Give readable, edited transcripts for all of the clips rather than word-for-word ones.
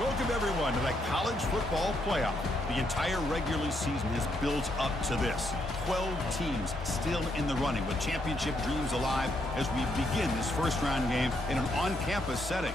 Welcome, everyone, to the college football playoff. The entire regular season has built up to this. 12 teams still in the running with championship dreams alive as we begin this first-round game in an on-campus setting.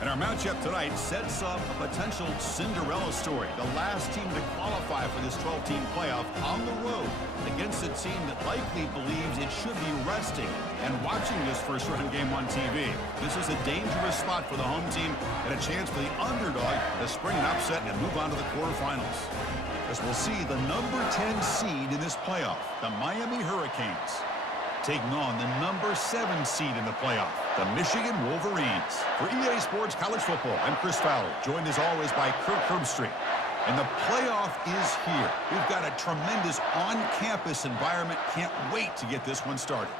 And our matchup tonight sets up a potential Cinderella story. The last team to qualify for this 12-team playoff on the road against a team that likely believes it should be resting and watching this first-round game on TV. This is a dangerous spot for the home team and a chance for the underdog to spring an upset and move on to the quarterfinals. As we'll see the number 10 seed in this playoff, the Miami Hurricanes, taking on the number 7 seed in the playoff, the Michigan Wolverines. For EA Sports College Football, I'm Chris Fowler, joined as always by Kirk Herbstreit. And the playoff is here. We've got a tremendous on-campus environment. Can't wait to get this one started.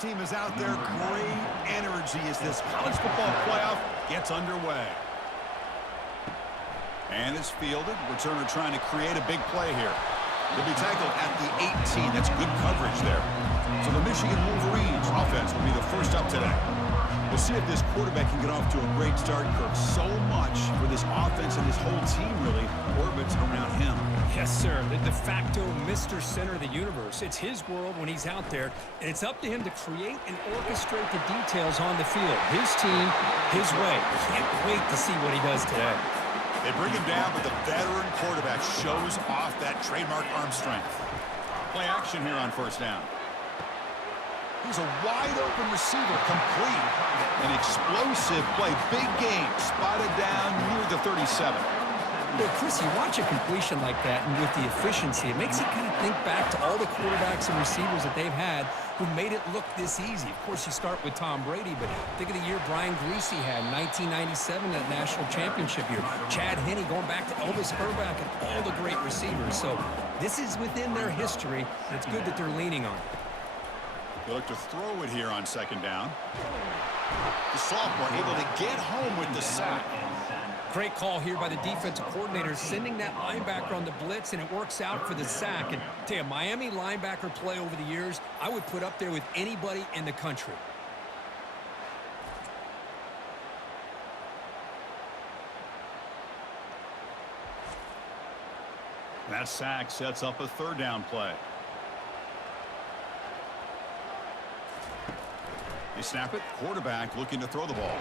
Team is out there. Great energy as this college football playoff gets underway. And it's fielded. Returner trying to create a big play here. They'll be tackled at the 18. That's good coverage there. So the Michigan Wolverines offense will be the first up today. We'll see if this quarterback can get off to a great start, Kirk. So much for this offense and his whole team really orbits around him. Yes, sir. The de facto Mr. Center of the universe. It's his world when he's out there, and it's up to him to create and orchestrate the details on the field. His team, his way. Can't wait to see what he does today. They bring him down, but the veteran quarterback shows off that trademark arm strength. Play action here on first down. He's a wide-open receiver, complete. An explosive play, big game, spotted down near the 37. Well, Chris, you watch a completion like that, and with the efficiency, it makes you kind of think back to all the quarterbacks and receivers that they've had who made it look this easy. Of course, you start with Tom Brady, but think of the year Brian Greasy had in 1997, that national championship year. Chad Henne going back to Elvis Herbeck and all the great receivers. So this is within their history. It's good that they're leaning on it. They look to throw it here on second down. The sophomore able to get home with the sack. Great call here by the defensive coordinator, sending that linebacker on the blitz, and it works out for the sack. And tell you, Miami linebacker play over the years, I would put up there with anybody in the country. That sack sets up a third down play. They snap it. Quarterback looking to throw the ball.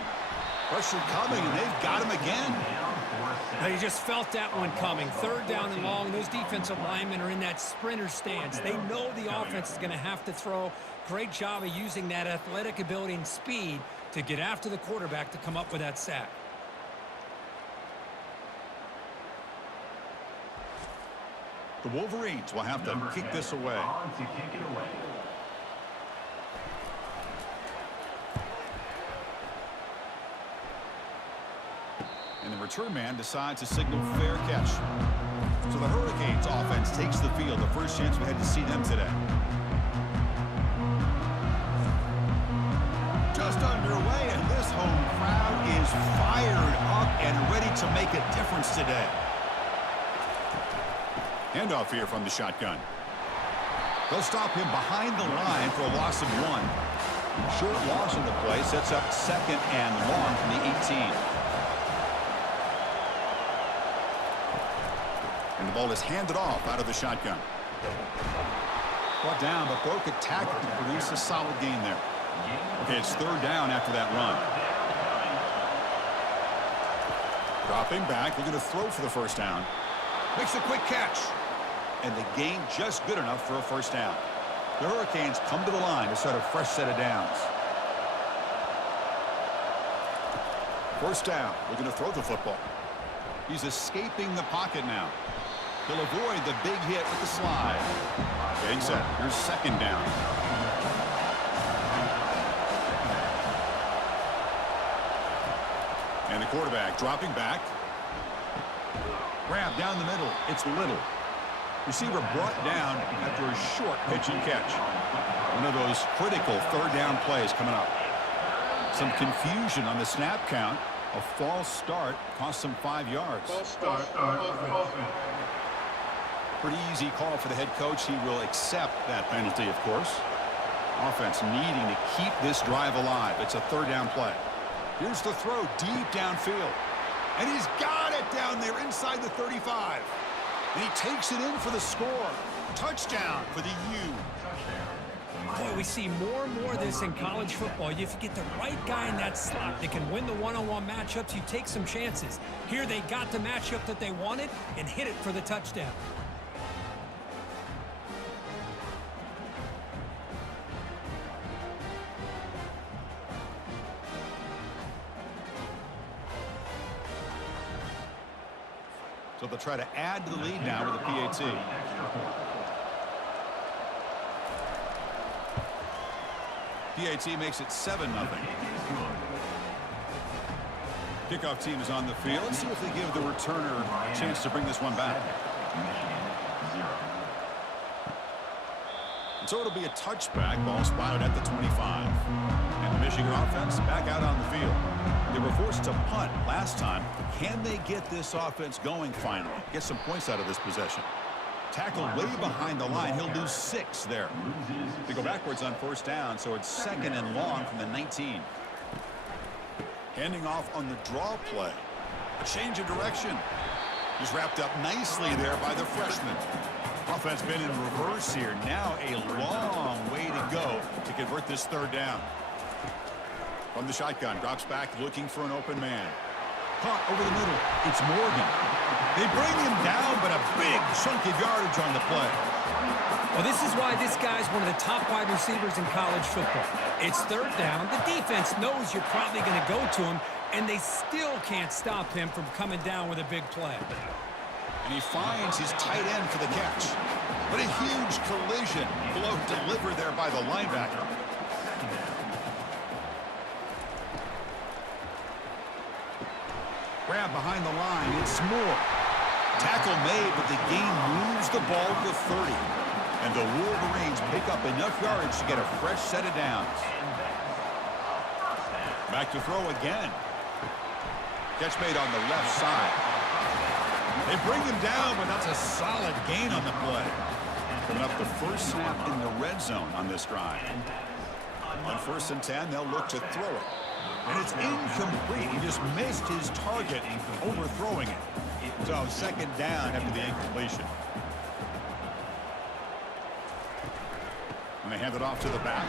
Pressure coming, and they've got him again. Now, you just felt that one coming. Third down and long. Those defensive linemen are in that sprinter stance. They know the offense is going to have to throw. Great job of using that athletic ability and speed to get after the quarterback to come up with that sack. The Wolverines will have to kick this away. And the return man decides to signal fair catch. So the Hurricanes offense takes the field. The first chance we had to see them today. Just underway, and this home crowd is fired up and ready to make a difference today. Handoff here from the shotgun. They'll stop him behind the line for a loss of 1. Short loss in the play sets up second and long from the 18. And the ball is handed off out of the shotgun. Brought down, but broke a tackle to produce a solid gain there. Okay, it's third down after that run. Dropping back, looking to throw for the first down. Makes a quick catch. And the gain just good enough for a first down. The Hurricanes come to the line to start a fresh set of downs. First down, looking to throw the football. He's escaping the pocket now. He'll avoid the big hit with the slide. Getting set. Here's second down. And the quarterback dropping back. Grab down the middle. It's Little. Receiver brought down after a short pitch and catch. One of those critical third down plays coming up. Some confusion on the snap count. A false start cost them 5 yards. False start. Pretty easy call for the head coach. He will accept that penalty, of course. Offense needing to keep this drive alive. It's a third down play. Here's the throw deep downfield. And he's got it down there inside the 35. And he takes it in for the score. Touchdown for the U. Boy, we see more and more of this in college football. If you get the right guy in that slot that can win the one-on-one matchups, you take some chances. Here they got the matchup that they wanted and hit it for the touchdown. So they'll try to add to the lead now with a PAT. PAT makes it 7-0. Kickoff team is on the field. Let's see if they give the returner a chance to bring this one back. And so it'll be a touchback. Ball spotted at the 25. And the Michigan offense back out on the field. They were forced to punt last time. Can they get this offense going finally? Get some points out of this possession. Tackle way behind the line. He'll lose 6 there. They go backwards on first down, so it's 2nd and long from the 19. Handing off on the draw play. A change of direction. He's wrapped up nicely there by the freshman. Offense been in reverse here. Now a long way to go to convert this third down. From the shotgun, drops back looking for an open man. Caught over the middle. It's Morgan. They bring him down, but a big chunk of yardage on the play. Well, this is why this guy's one of the top wide receivers in college football. It's third down. The defense knows you're probably going to go to him, and they still can't stop him from coming down with a big play. And he finds his tight end for the catch. But a huge collision. Blow delivered there by the linebacker. Grab behind the line. It's Moore. Tackle made, but the game moves the ball to 30. And the Wolverines pick up enough yardage to get a fresh set of downs. Back to throw again. Catch made on the left side. They bring him down, but that's a solid gain on the play. Coming up the first snap in the red zone on this drive. On 1st and 10, they'll look to throw it. And it's incomplete. He just missed his target, overthrowing it. So 2nd down after the incompletion. And they hand it off to the back.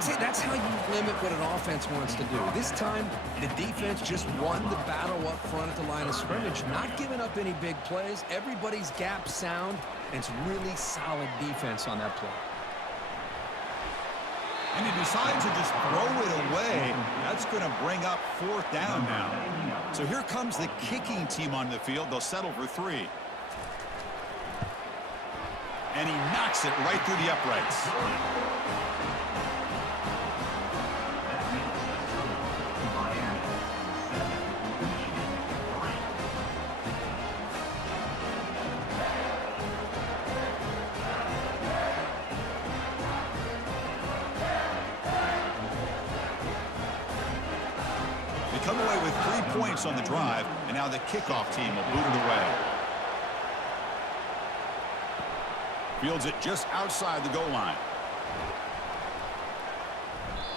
See, that's how you limit what an offense wants to do. This time, the defense just won the battle up front at the line of scrimmage, not giving up any big plays. Everybody's gap sound, and it's really solid defense on that play. And he decides to just throw it away. That's going to bring up 4th down now. So here comes the kicking team on the field. They'll settle for 3. And he knocks it right through the uprights. Come away with 3 points on the drive, and now the kickoff team will boot it away. Fields it just outside the goal line.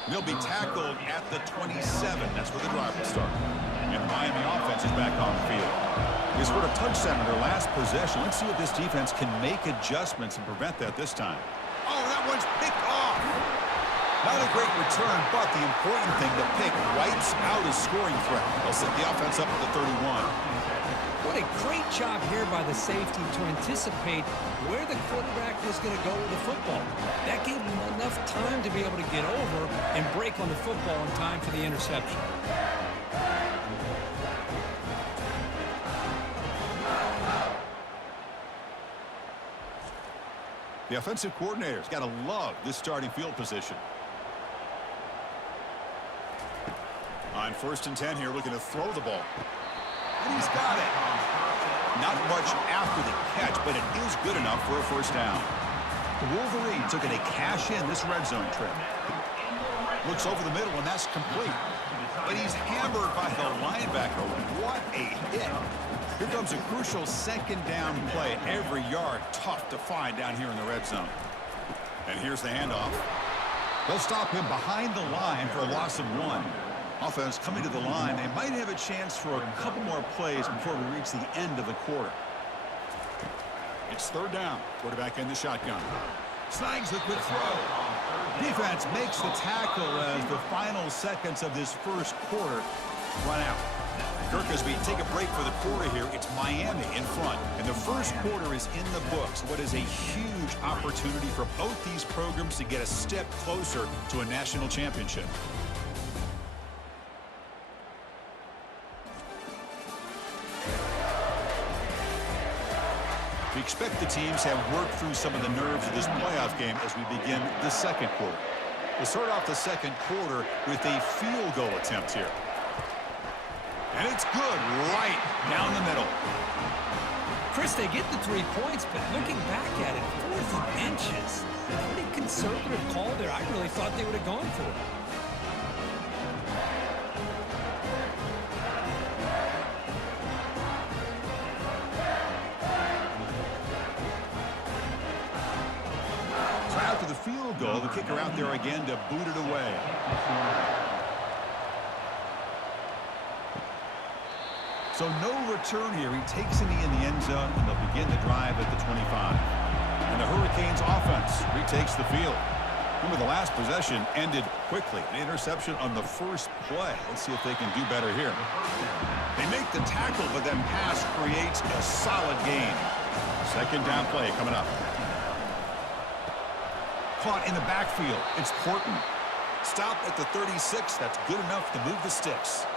They'll be tackled at the 27. That's where the drive will start. And the Miami offense is back on the field. They scored a touchdown in their last possession. Let's see if this defense can make adjustments and prevent that this time. Oh, that one's picked off. Not a great return, but the important thing, the pick wipes out a scoring threat. They'll set the offense up at the 31. What a great job here by the safety to anticipate where the quarterback was going to go with the football. That gave him enough time to be able to get over and break on the football in time for the interception. The offensive coordinator's got to love this starting field position. On 1st and 10 here, looking to throw the ball. And he's got it. Not much after the catch, but it is good enough for a 1st down. The Wolverines looking to cash in this red zone trip. Looks over the middle, and that's complete. And he's hammered by the linebacker. What a hit. Here comes a crucial second down play. Every yard tough to find down here in the red zone. And here's the handoff. They'll stop him behind the line for a loss of 1. Offense coming to the line. They might have a chance for a couple more plays before we reach the end of the quarter. It's third down. Quarterback in the shotgun. Snags the quick throw. Defense makes the tackle as the final seconds of this first quarter run out. Kirk, as we take a break for the quarter here, it's Miami in front. And the first quarter is in the books. What is a huge opportunity for both these programs to get a step closer to a national championship. We expect the teams have worked through some of the nerves of this playoff game as we begin the second quarter. We'll start off the second quarter with a field goal attempt here. And it's good right down the middle. Chris, they get the 3 points, but looking back at it, 4th and inches. Pretty conservative call there. I really thought they would have gone for it. After the field goal, the kicker out there again to boot it away. So no return here. He takes a knee in the end zone, and they'll begin the drive at the 25. And the Hurricanes offense retakes the field. Remember, the last possession ended quickly. An interception on the first play. Let's see if they can do better here. They make the tackle, but then pass creates a solid gain. Second down play coming up. Caught in the backfield. It's Porton. Stop at the 36. That's good enough to move the sticks.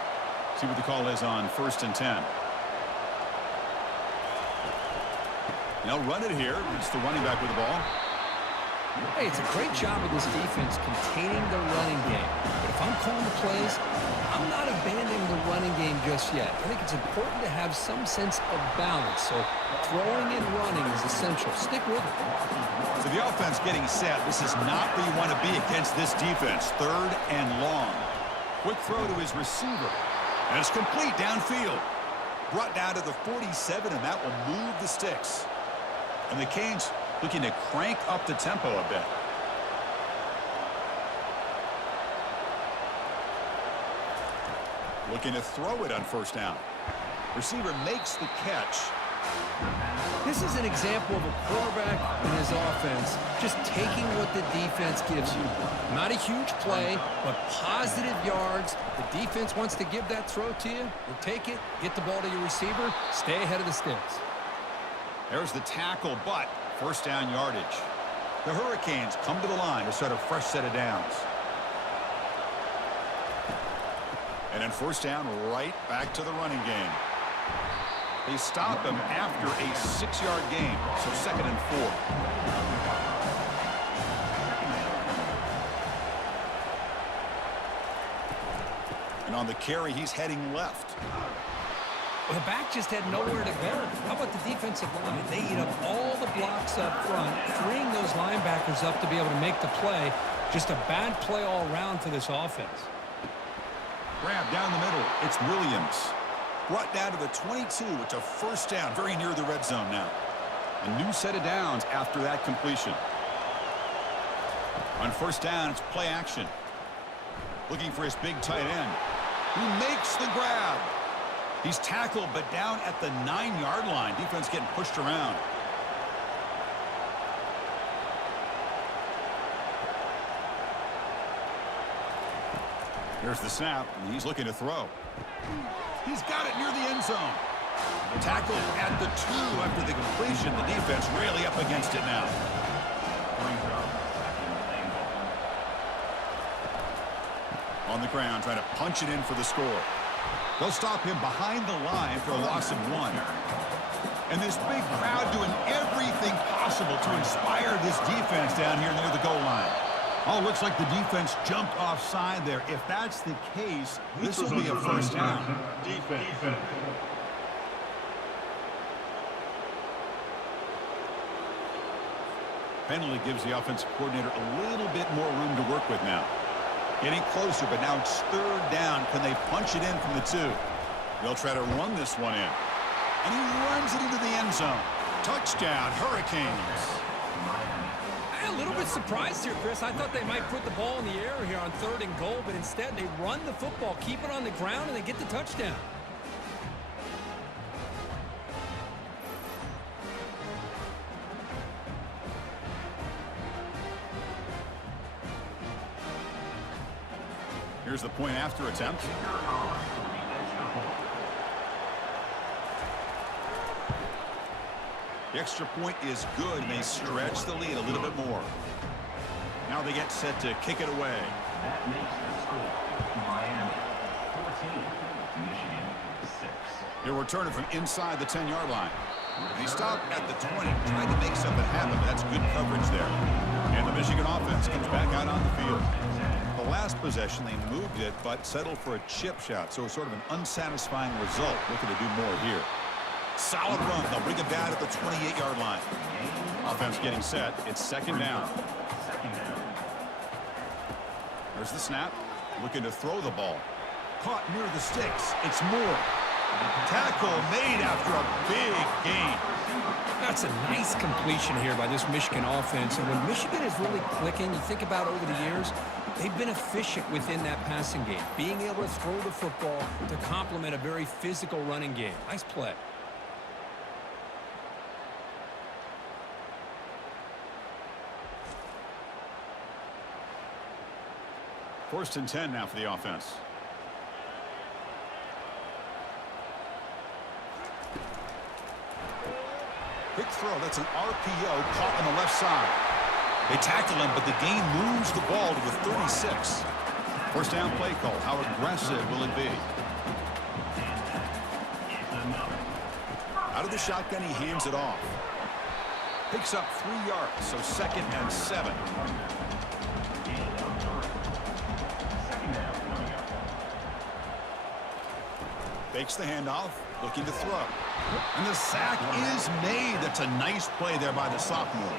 See what the call is on 1st and 10. They'll run it here. It's the running back with the ball. Hey, it's a great job of this defense containing the running game. But if I'm calling the plays, I'm not abandoning the running game just yet. I think it's important to have some sense of balance. So throwing and running is essential. Stick with it. So the offense getting set. This is not where you want to be against this defense. 3rd and long. Quick throw to his receiver. And it's complete downfield. Brought down to the 47, and that will move the sticks. And the Canes looking to crank up the tempo a bit. Looking to throw it on 1st down. Receiver makes the catch. This is an example of a quarterback and his offense just taking what the defense gives you. Not a huge play, but positive yards. The defense wants to give that throw to you. You take it, get the ball to your receiver, stay ahead of the sticks. There's the tackle, but 1st down yardage. The Hurricanes come to the line to start a fresh set of downs. And then 1st down, right back to the running game. They stop him after a 6-yard gain, so 2nd and 4. And on the carry, he's heading left. Well, the back just had nowhere to go. How about the defensive line? They eat up all the blocks up front, freeing those linebackers up to be able to make the play. Just a bad play all around for this offense. Grab down the middle. It's Williams. Brought down to the 22. It's a 1st down, very near the red zone now. A new set of downs after that completion. On 1st down, it's play action. Looking for his big tight end. He makes the grab. He's tackled, but down at the 9-yard line. Defense getting pushed around. Here's the snap, and he's looking to throw. He's got it near the end zone. Tackled at the 2 after the completion. The defense really up against it now. On the ground, trying to punch it in for the score. They'll stop him behind the line for a loss of 1. And this big crowd doing everything possible to inspire this defense down here near the goal line. Oh, looks like the defense jumped offside there. If that's the case, this will be a 1st down. Defense. Penalty gives the offensive coordinator a little bit more room to work with now. Getting closer, but now it's third down. Can they punch it in from the 2? They'll try to run this one in. And he runs it into the end zone. Touchdown, Hurricanes. I'm a little bit surprised here, Chris. I thought they might put the ball in the air here on 3rd and goal, but instead they run the football, keep it on the ground, and they get the touchdown. Here's the point after attempt. The extra point is good, and they stretch the lead a little bit more. Now they get set to kick it away. That makes the score Miami 14, Michigan 6. They'll return it from inside the 10-yard line. They stop at the 20, trying to make something happen. That's good coverage there. And the Michigan offense comes back out on the field. The last possession, they moved it, but settled for a chip shot, so it's sort of an unsatisfying result. Looking to do more here. Solid run. They'll bring it down at the 28-yard line. Offense getting set. It's second down. There's the snap. Looking to throw the ball. Caught near the sticks. It's Moore. Tackle made after a big gain. That's a nice completion here by this Michigan offense. And when Michigan is really clicking, you think about over the years, they've been efficient within that passing game. Being able to throw the football to complement a very physical running game. Nice play. First and 10 now for the offense. Quick throw. That's an RPO caught on the left side. They tackle him, but the gain moves the ball to the 36. First down play call. How aggressive will it be? Out of the shotgun, he hands it off. Picks up 3 yards, so 2nd and 7. Fakes the handoff, looking to throw. And the sack is made. That's a nice play there by the sophomore.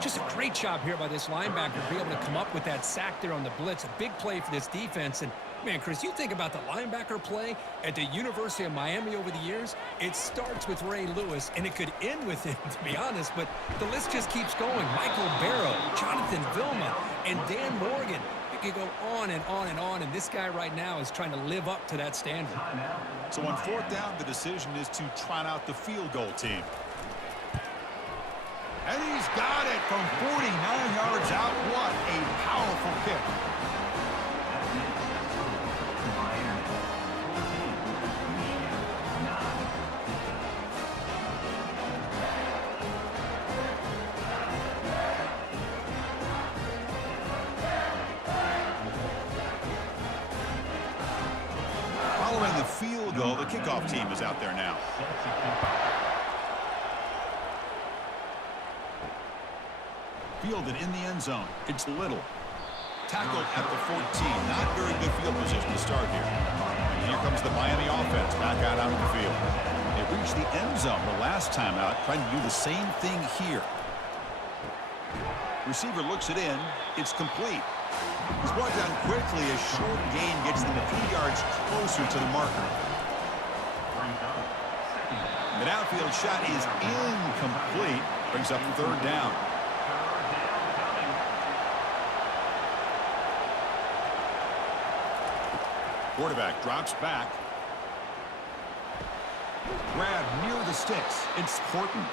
Just a great job here by this linebacker to be able to come up with that sack there on the blitz. A big play for this defense. And, man, Chris, you think about the linebacker play at the University of Miami over the years, it starts with Ray Lewis, and it could end with him, to be honest. But the list just keeps going. Michael Barrow, Jonathan Vilma, and Dan Morgan. You could go on and on and on, and this guy right now is trying to live up to that standard. So on 4th down, the decision is to trot out the field goal team. And he's got it from 49 yards out. What a powerful kick. Following the field goal, the kickoff team is out there now. Fielded in the end zone. It's Little. Tackled at the 14. Not very good field position to start here. And here comes the Miami offense back out onto the field. They reached the end zone the last time out, trying to do the same thing here. Receiver looks it in. It's complete. He's brought down quickly as short gain gets them a few yards closer to the marker. The downfield shot is incomplete. Brings up 3rd down. Quarterback drops back. Grab near the sticks. It's Horton.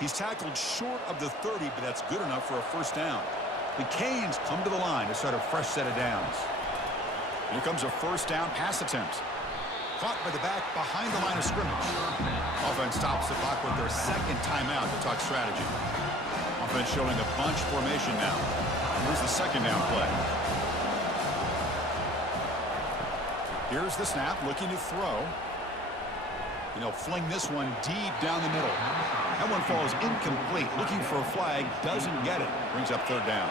He's tackled short of the 30, but that's good enough for a first down. The Canes come to the line to start a fresh set of downs. Here comes a first down pass attempt. Caught by the back behind the line of scrimmage. Offense stops the clock with their 2nd timeout to talk strategy. Offense showing a bunch formation now. Here's the 2nd down play. Here's the snap, looking to throw. And he'll fling this one deep down the middle. That one falls incomplete. Looking for a flag, doesn't get it. Brings up 3rd down.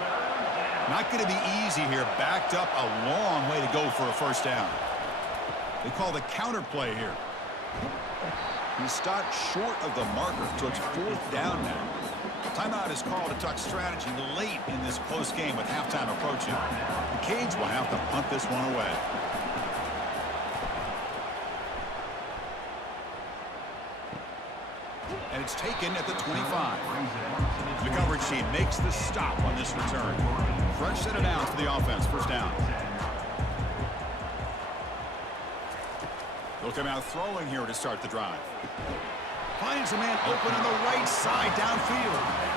Not going to be easy here. Backed up a long way to go for a first down. They call the counter play here. He stopped short of the marker, so it's 4th down now. Timeout is called to talk strategy late in this close game with halftime approaching. The Canes will have to punt this one away. And it's taken at the 25. The coverage team makes the stop on this return. Fresh set of downs for the offense. First down. They'll come out throwing here to start the drive. Finds a man open on the right side downfield.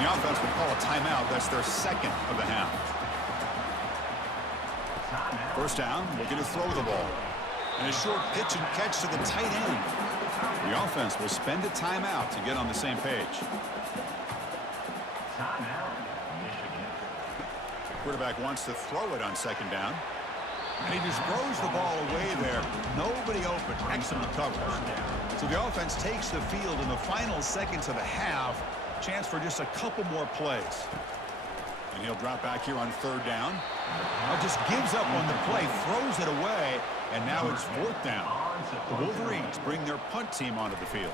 The offense will call a timeout. That's their second of the half. First down, looking to throw the ball. And a short pitch and catch to the tight end. The offense will spend a timeout to get on the same page. Quarterback wants to throw it on second down. And he just throws the ball away there. Nobody open. Excellent coverage. So the offense takes the field in the final seconds of the half. Chance for just a couple more plays. And he'll drop back here on third down. Just gives up on the play, throws it away, and now it's fourth down. The Wolverines bring their punt team onto the field.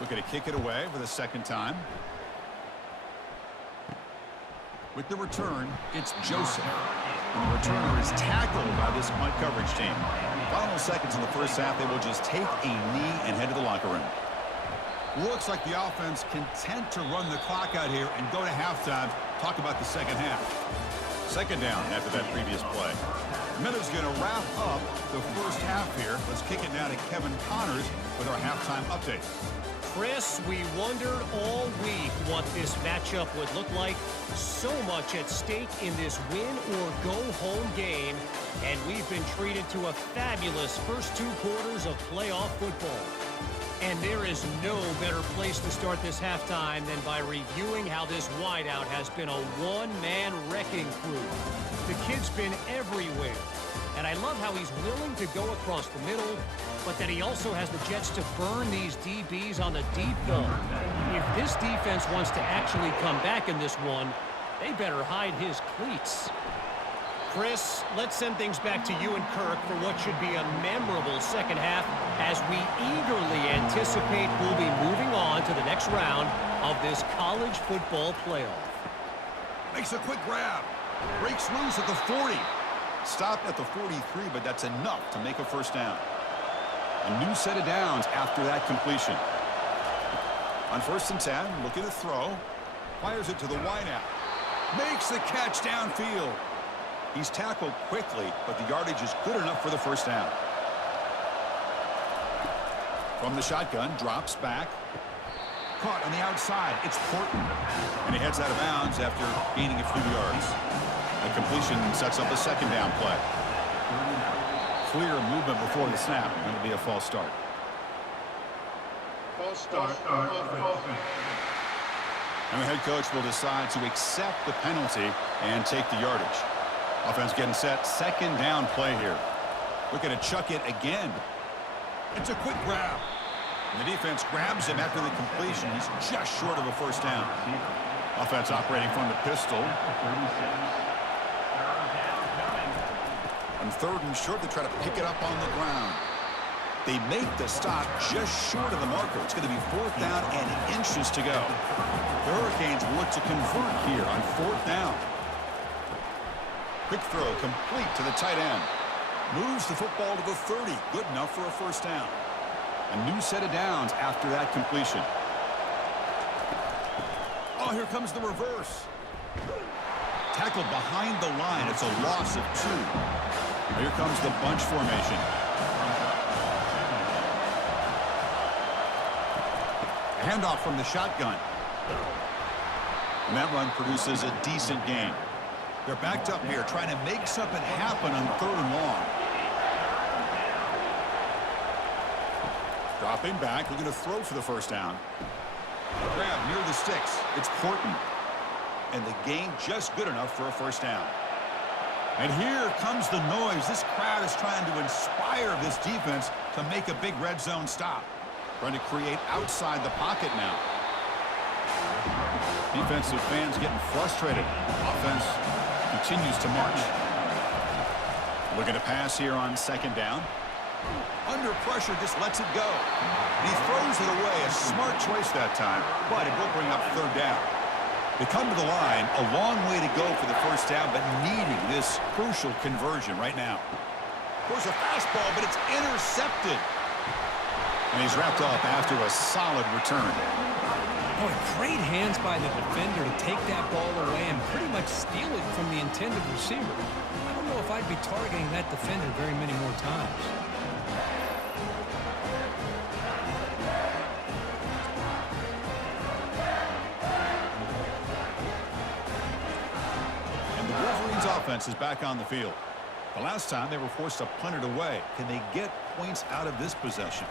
Looking to kick it away for the second time. With the return, it's Joseph. And the returner is tackled by this punt coverage team. Final seconds in the first half, they will just take a knee and head to the locker room. Looks like the offense content to run the clock out here and go to halftime. Talk about the second half. Second down after that previous play. Miller's going to wrap up the first half here. Let's kick it now to Kevin Connors with our halftime update. Chris, we wondered all week what this matchup would look like. So much at stake in this win-or-go-home game, and we've been treated to a fabulous first two quarters of playoff football. And there is no better place to start this halftime than by reviewing how this wideout has been a one-man wrecking crew. The kid's been everywhere, and I love how he's willing to go across the middle, but that he also has the jets to burn these DBs on the deep ball. If this defense wants to actually come back in this one, they better hide his cleats. Chris, let's send things back to you and Kirk for what should be a memorable second half as we eagerly anticipate we'll be moving on to the next round of this college football playoff. Makes a quick grab. Breaks loose at the 40. Stopped at the 43, but that's enough to make a first down. A new set of downs after that completion. On 1st and 10, looking to throw. Fires it to the wideout. Makes the catch downfield. He's tackled quickly, but the yardage is good enough for the first down. From the shotgun, drops back. Caught on the outside. It's Portland. And he heads out of bounds after gaining a few yards. A completion sets up a second down play. Clear movement before the snap. Going to be a false start. False start. And the head coach will decide to accept the penalty and take the yardage. Offense getting set. Second down play here. Looking to chuck it again. It's a quick grab. And the defense grabs him after the completion. He's just short of a first down. Offense operating from the pistol. On 3rd and short, they try to pick it up on the ground. They make the stop just short of the marker. It's going to be 4th down and inches to go. The Hurricanes look to convert here on 4th down. Quick throw complete to the tight end. Moves the football to the 30. Good enough for a first down. A new set of downs after that completion. Oh, here comes the reverse. Tackled behind the line. It's a loss of 2. Here comes the bunch formation. A handoff from the shotgun. And that run produces a decent gain. They're backed up here, trying to make something happen on 3rd and long. Dropping back, looking to throw for the first down. Grab near the sticks. It's Portland. And the gain just good enough for a first down. And here comes the noise. This crowd is trying to inspire this defense to make a big red zone stop. Trying to create outside the pocket now. Defensive fans getting frustrated. Offense continues to march. Looking to pass here on 2nd down. Under pressure, just lets it go. And he throws it away. A smart choice that time, but it will bring up third down. They come to the line, a long way to go for the first down, but needing this crucial conversion right now. Of course, a fastball, but it's intercepted. And he's wrapped up after a solid return. Boy, great hands by the defender to take that ball away and pretty much steal it from the intended receiver. I don't know if I'd be targeting that defender very many more times. And the Wolverines offense is back on the field. The last time they were forced to punt it away. Can they get points out of this possession?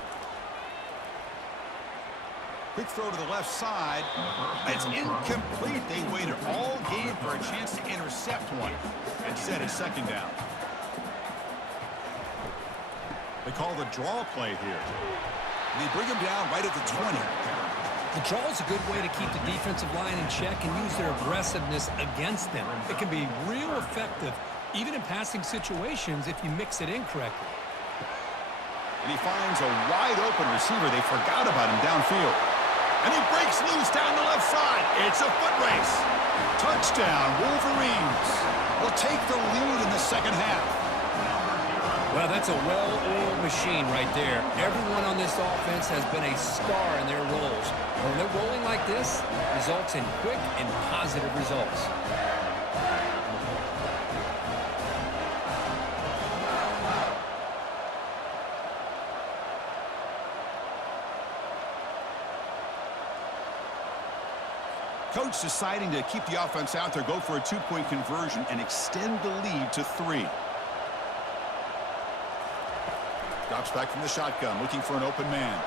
Quick throw to the left side. It's incomplete. They waited all game for a chance to intercept one. Instead, it's second down. They call the draw play here. And they bring him down right at the 20. The draw is a good way to keep the defensive line in check and use their aggressiveness against them. It can be real effective, even in passing situations, if you mix it in correctly. And he finds a wide-open receiver. They forgot about him downfield. And he breaks loose down the left side. It's a foot race. Touchdown, Wolverines. Will take the lead in the second half. Well, that's a well-oiled machine right there. Everyone on this offense has been a star in their roles. When they're rolling like this, results in quick and positive results. Coach deciding to keep the offense out there, go for a two-point conversion, and extend the lead to 3. Drops back from the shotgun, looking for an open man.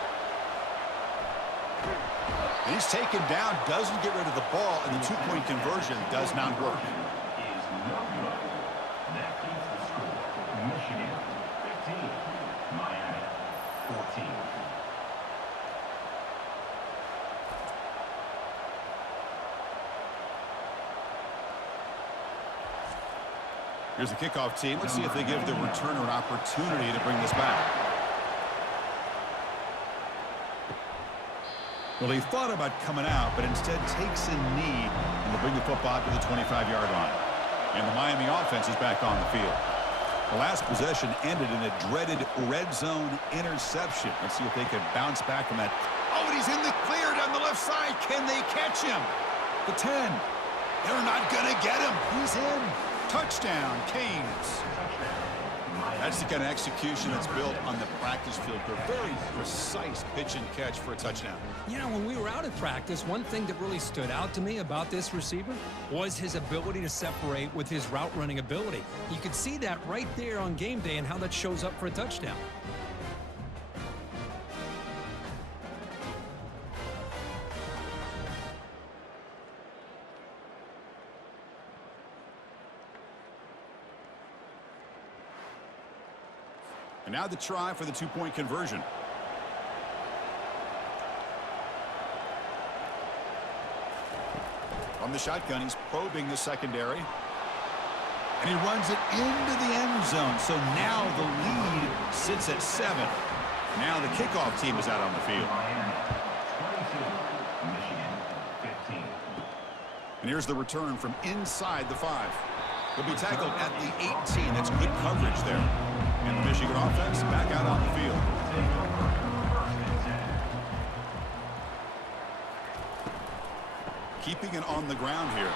And he's taken down, doesn't get rid of the ball, and the two-point conversion does not work. Is no good. That keeps the score. Michigan 15, Miami 14. Here's the kickoff team. Let's see if they give the returner an opportunity to bring this back. Well, he thought about coming out, but instead takes a knee and will bring the football to the 25-yard line. And the Miami offense is back on the field. The last possession ended in a dreaded red zone interception. Let's see if they can bounce back from that. Oh, and he's in the clear down the left side. Can they catch him? The 10. They're not going to get him. He's in. Touchdown, Canes. That's the kind of execution that's built on the practice field. A very precise pitch and catch for a touchdown. You know, when we were out at practice, one thing that really stood out to me about this receiver was his ability to separate with his route running ability. You could see that right there on game day and how that shows up for a touchdown. And now the try for the two-point conversion. From the shotgun, he's probing the secondary. And he runs it into the end zone. So now the lead sits at 7. Now the kickoff team is out on the field. Miami 22, Michigan 15. And here's the return from inside the 5. He'll be tackled at the 18. That's good coverage there. And the Michigan offense back out on the field. Keeping it on the ground here.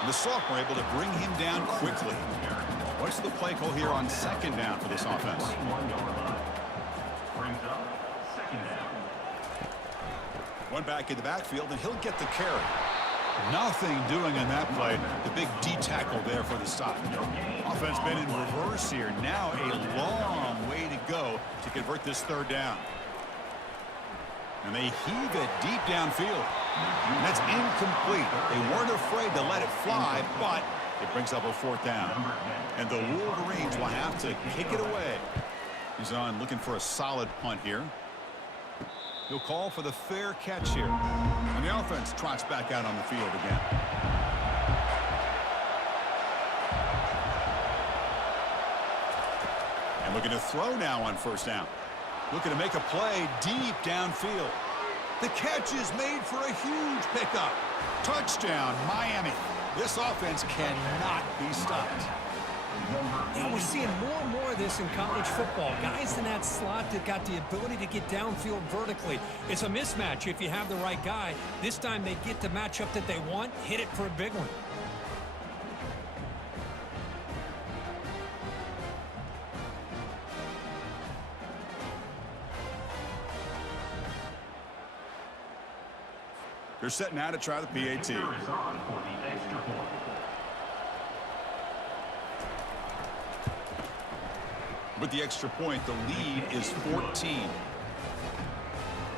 And the sophomore able to bring him down quickly. What's the play call here on second down for this offense? Brings up second down. One back in the backfield, and he'll get the carry. Nothing doing in that play. The big D tackle there for the stop. Offense been in reverse here. Now a long way to go to convert this third down. And they heave it deep downfield. And that's incomplete. They weren't afraid to let it fly, but it brings up a fourth down. And the Wolverines will have to kick it away. He's on looking for a solid punt here. He'll call for the fair catch here. And the offense trots back out on the field again. And Looking to throw now on first down. Looking to make a play deep downfield. The catch is made for a huge pickup. Touchdown, Miami. This offense cannot be stopped. Yeah, we're seeing more and more of this in college football. Guys in that slot that got the ability to get downfield vertically. It's a mismatch if you have the right guy. This time they get the matchup that they want, hit it for a big one. They're set now to try the PAT. Is on for the extra point. With the extra point, the lead is 14.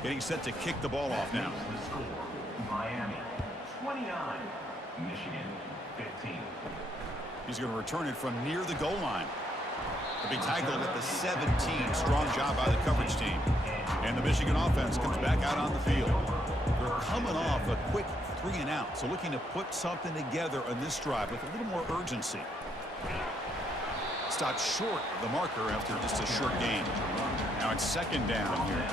Getting set to kick the ball off now. The score, Miami 29, Michigan 15. He's going to return it from near the goal line. To be tackled at the 17. Strong job by the coverage team. And the Michigan offense comes back out on the field. They're coming off a quick 3-and-out, so looking to put something together on this drive with a little more urgency. Stopped short of the marker after just a short gain. Now it's second down here.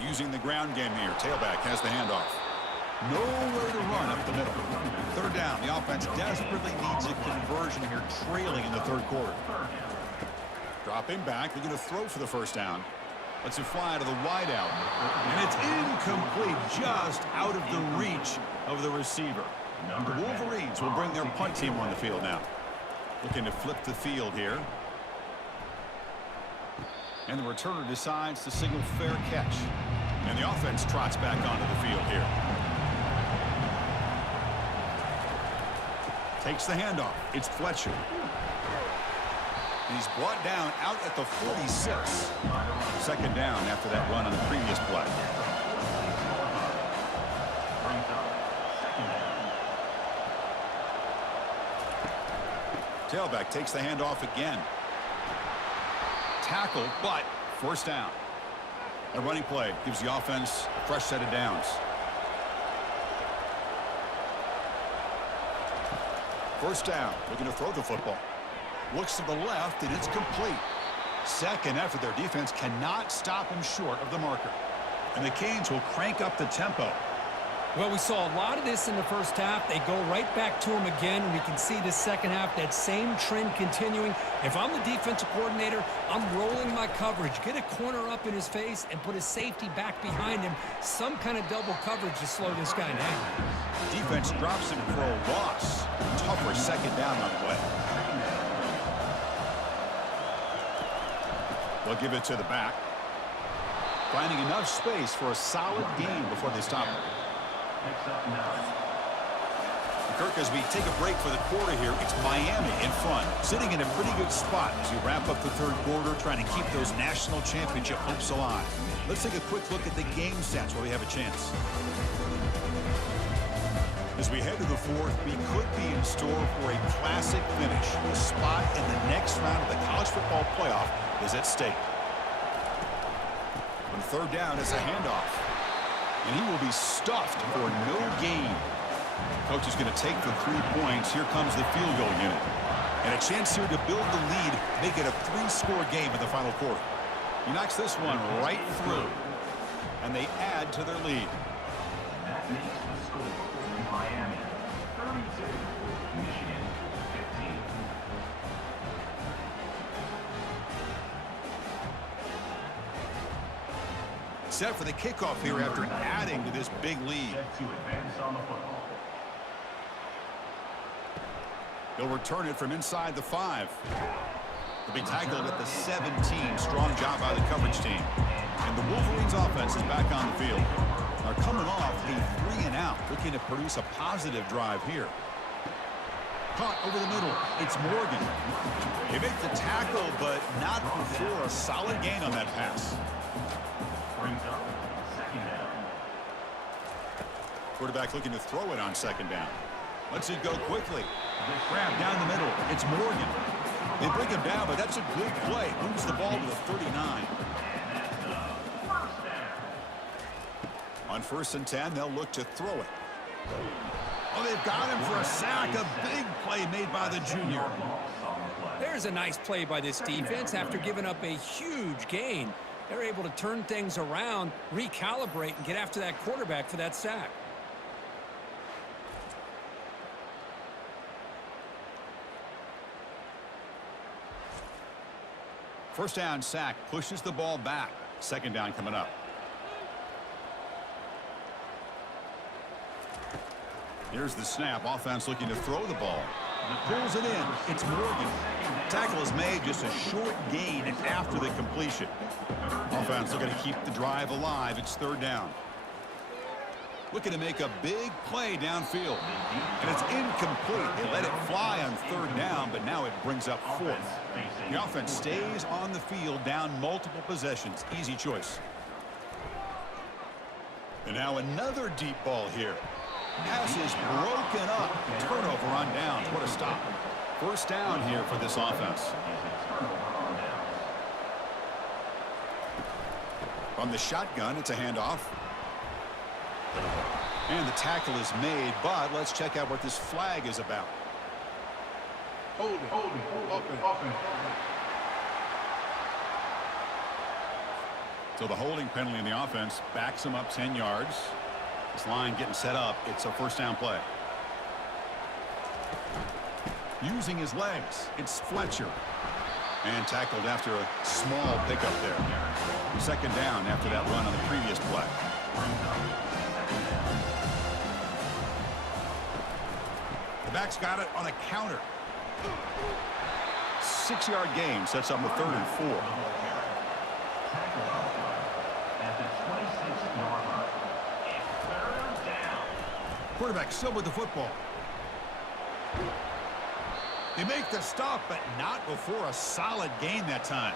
Using the ground game here. Tailback has the handoff. Nowhere to run up the middle. Third down. The offense desperately needs a conversion here, trailing in the third quarter. Dropping back. They're going to throw for the first down. Lets it fly to the wideout. And it's incomplete, just out of the reach of the receiver. The Wolverines will bring their punt team on the field now. Looking to flip the field here. And the returner decides to signal fair catch. And the offense trots back onto the field here. Takes the handoff. It's Fletcher. And he's brought down out at the 46. Second down after that run on the previous play. Tailback takes the handoff again. Tackle, but first down. A running play gives the offense a fresh set of downs. First down, looking to throw the football. Looks to the left, and it's complete. Second effort, their defense cannot stop him short of the marker. And the Canes will crank up the tempo. Well, we saw a lot of this in the first half. They go right back to him again, and we can see the second half, that same trend continuing. If I'm the defensive coordinator, I'm rolling my coverage. Get a corner up in his face and put a safety back behind him. Some kind of double coverage to slow this guy down. Defense drops him for a loss. Tougher second down on the way. They'll give it to the back. Finding enough space for a solid gain before they stop him. Kirk, as we take a break for the quarter here, it's Miami in front, sitting in a pretty good spot as we wrap up the third quarter, trying to keep those national championship hopes alive. Let's take a quick look at the game stats while we have a chance. As we head to the fourth, we could be in store for a classic finish. The spot in the next round of the college football playoff is at stake. On third down, it's a handoff. And he will be stuffed for no gain. Coach is going to take the 3 points. Here comes the field goal unit. And a chance here to build the lead, make it a 3-score game in the final quarter. He knocks this one right through. And they add to their lead. That makes the score Miami 32, Michigan 15. Set for the kickoff here after adding to this big lead. Set to advance on the football. He'll return it from inside the 5. He'll be tackled at the 17. Strong job by the coverage team. And the Wolverines offense is back on the field. Are coming off a 3-and-out, looking to produce a positive drive here. Caught over the middle. It's Morgan. He makes the tackle, but not before a solid gain on that pass. Brings up second down. Quarterback looking to throw it on second down. Lets it go quickly. Grab down the middle. It's Morgan. They bring him down, but that's a good play. Moves the ball to the 39. On 1st and 10, they'll look to throw it. Oh, they've got him for a sack. A big play made by the junior. There's a nice play by this defense after giving up a huge gain. They're able to turn things around, recalibrate, and get after that quarterback for that sack. First down sack pushes the ball back. Second down coming up. Here's the snap. Offense looking to throw the ball. Pulls it in. It's Morgan. Tackle is made, just a short gain after the completion. Offense looking to keep the drive alive. It's third down. Looking to make a big play downfield. And it's incomplete. They let it fly on third down, but now it brings up fourth. The offense stays on the field, down multiple possessions. Easy choice. And now another deep ball here. Pass is broken up. Turnover on downs. What a stop. First down here for this offense. From the shotgun, it's a handoff. And the tackle is made, but let's check out what this flag is about. Hold it, open. So the holding penalty in the offense backs him up 10 yards. This line getting set up. It's a first down play. Using his legs, it's Fletcher. And tackled after a small pickup there. Second down after that run on the previous play. The back's got it on a counter. 6-yard gain sets up a 3rd and 4. At the 26-yard line. Third down. Quarterback still with the football. They make the stop, but not before a solid gain that time.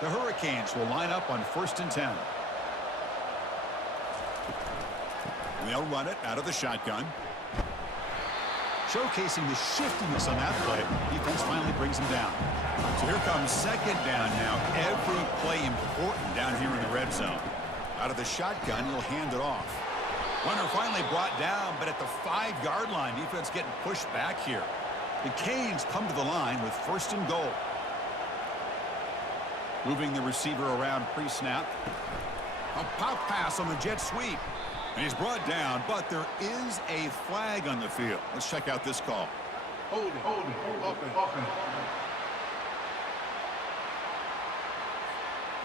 The Hurricanes will line up on 1st and 10. And they'll run it out of the shotgun. Showcasing the shiftiness on that play. Defense finally brings him down. So here comes second down now. Every play important down here in the red zone. Out of the shotgun, he'll hand it off. Runner finally brought down, but at the 5-yard line, defense getting pushed back here. The Canes come to the line with 1st and goal. Moving the receiver around pre-snap. A pop pass on the jet sweep. And he's brought down, but there is a flag on the field. Let's check out this call. Hold it, open.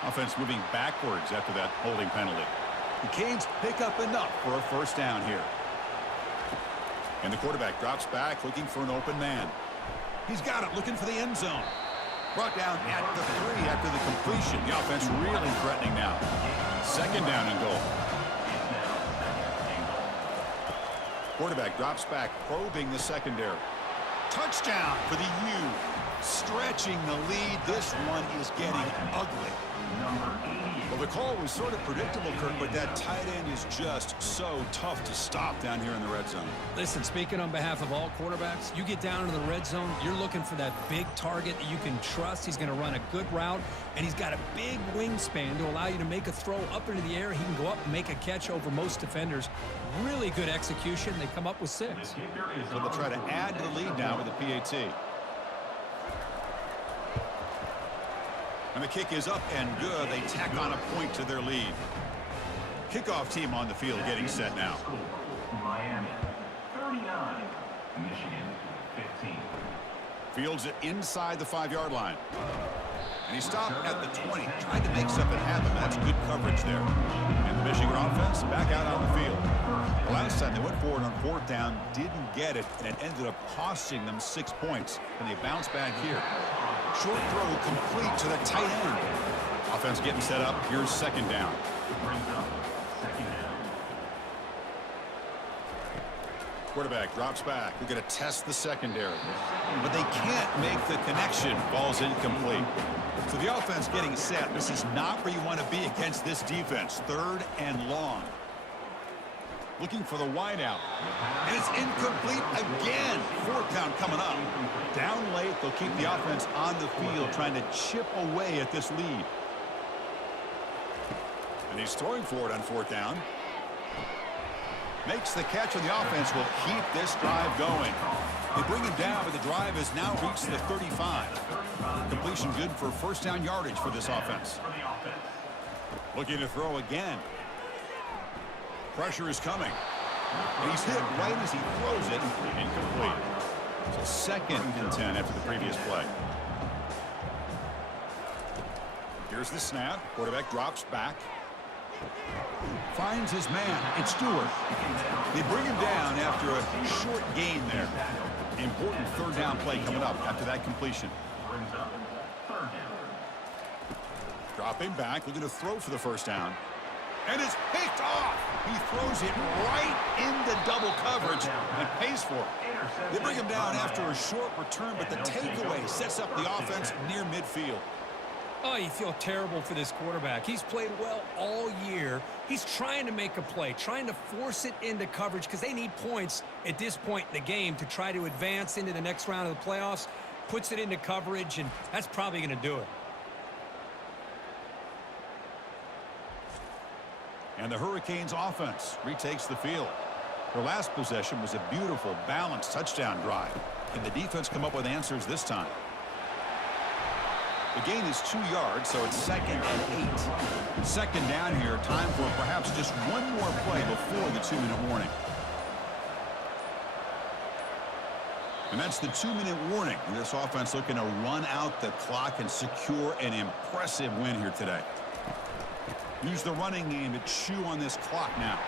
Offense moving backwards after that holding penalty. The Canes pick up enough for a first down here. And the quarterback drops back looking for an open man. He's got it, looking for the end zone. Brought down at the 3 after the completion. The offense really threatening now. Second down and goal. Quarterback drops back, probing the secondary. Touchdown for the U. Stretching the lead. This one is getting ugly. Well, the call was sort of predictable, Kirk, but that tight end is just so tough to stop down here in the red zone. Listen, speaking on behalf of all quarterbacks, you get down into the red zone, you're looking for that big target that you can trust. He's going to run a good route, and he's got a big wingspan to allow you to make a throw up into the air. He can go up and make a catch over most defenders. Really good execution. They come up with 6. So they'll try to add to the lead now with the PAT. And the kick is up and good. They tack on a point to their lead. Kickoff team on the field getting set now. Miami, 39. Michigan, 15. Fields it inside the 5-yard line. And he stopped at the 20. Tried to make something happen. That's good coverage there. And the Michigan offense back out on the field. The last time they went forward on 4th down, didn't get it, and it ended up costing them 6 points. And they bounce back here. Short throw complete to the tight end. Offense getting set up. Here's second down. Quarterback drops back. We're going to test the secondary. But they can't make the connection. Ball's incomplete. So the offense getting set. This is not where you want to be against this defense. 3rd and long. Looking for the wide out. And it's incomplete again. 4th down coming up. Down late, they'll keep the offense on the field trying to chip away at this lead. And he's throwing for it on 4th down. Makes the catch, and the offense will keep this drive going. They bring him down, but the drive has now reached the 35. Completion good for first down yardage for this offense. Looking to throw again. Pressure is coming. And he's hit right as he throws it. Incomplete. So 2nd and 10 after the previous play. Here's the snap. Quarterback drops back. Finds his man. It's Stewart. They bring him down after a short gain there. Important 3rd down play coming up after that completion. Dropping back, looking to throw for the 1st down. And it's picked off. He throws it right into double coverage and pays for it. They bring him down after a short return, but the takeaway sets up the offense near midfield. Oh, you feel terrible for this quarterback. He's played well all year. He's trying to make a play, trying to force it into coverage because they need points at this point in the game to try to advance into the next round of the playoffs. Puts it into coverage, and that's probably going to do it. And the Hurricanes offense retakes the field. Their last possession was a beautiful, balanced touchdown drive. Can the defense come up with answers this time? The gain is 2 yards, so it's 2nd and 8. 2nd down here, time for perhaps just one more play before the 2-minute warning. And that's the 2-minute warning. This offense looking to run out the clock and secure an impressive win here today. Use the running game to chew on this clock now.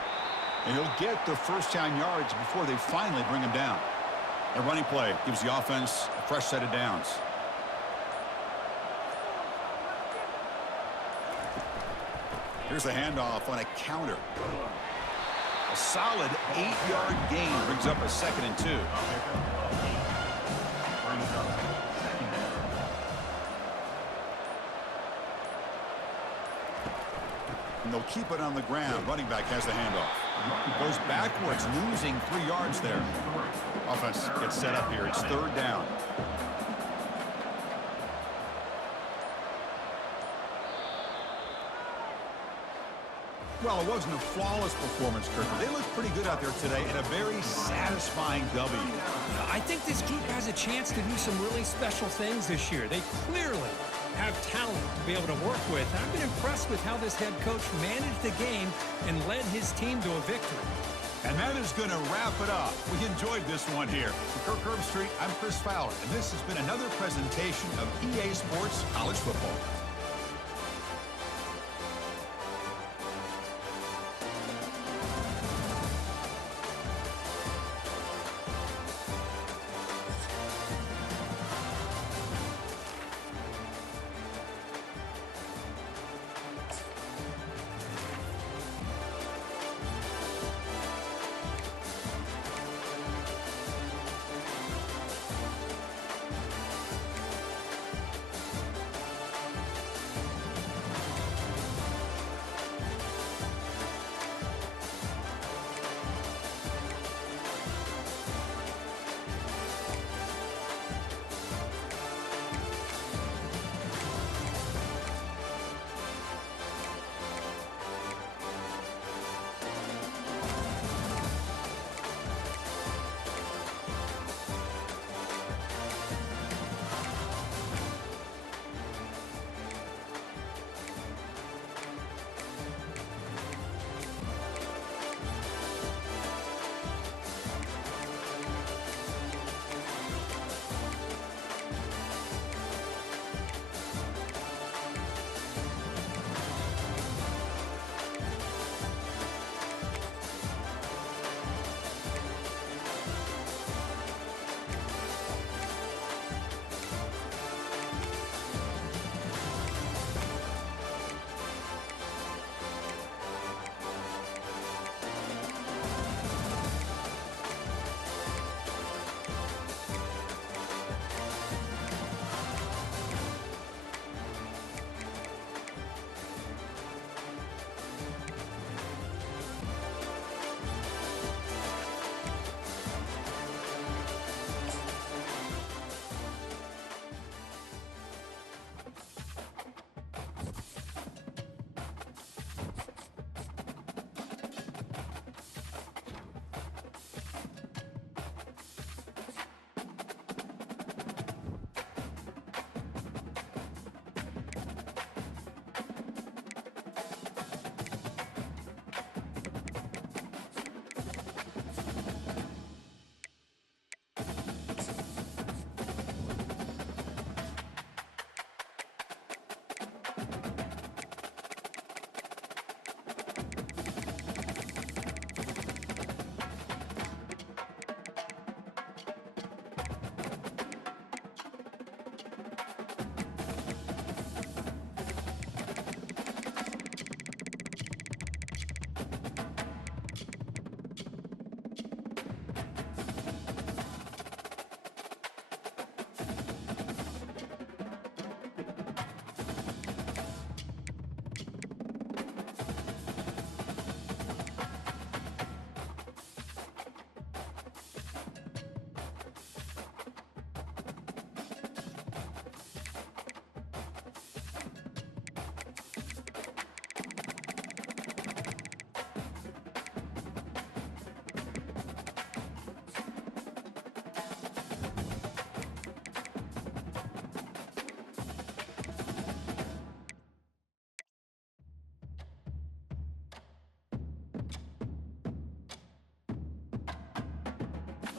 And he'll get the first down yards before they finally bring him down. A running play gives the offense a fresh set of downs. Here's the handoff on a counter. A solid 8-yard gain brings up a 2nd and 2. And they'll keep it on the ground. Running back has the handoff. Goes backwards, losing 3 yards there. Offense gets set up here. It's 3rd down. Well, it wasn't a flawless performance, Kirk, but they looked pretty good out there today in a very satisfying W. I think this group has a chance to do some really special things this year. They clearly have talent to be able to work with. I've been impressed with how this head coach managed the game and led his team to a victory. And that is going to wrap it up. We enjoyed this one here. For Kirk Herbstreit, I'm Chris Fowler, and this has been another presentation of EA Sports College Football.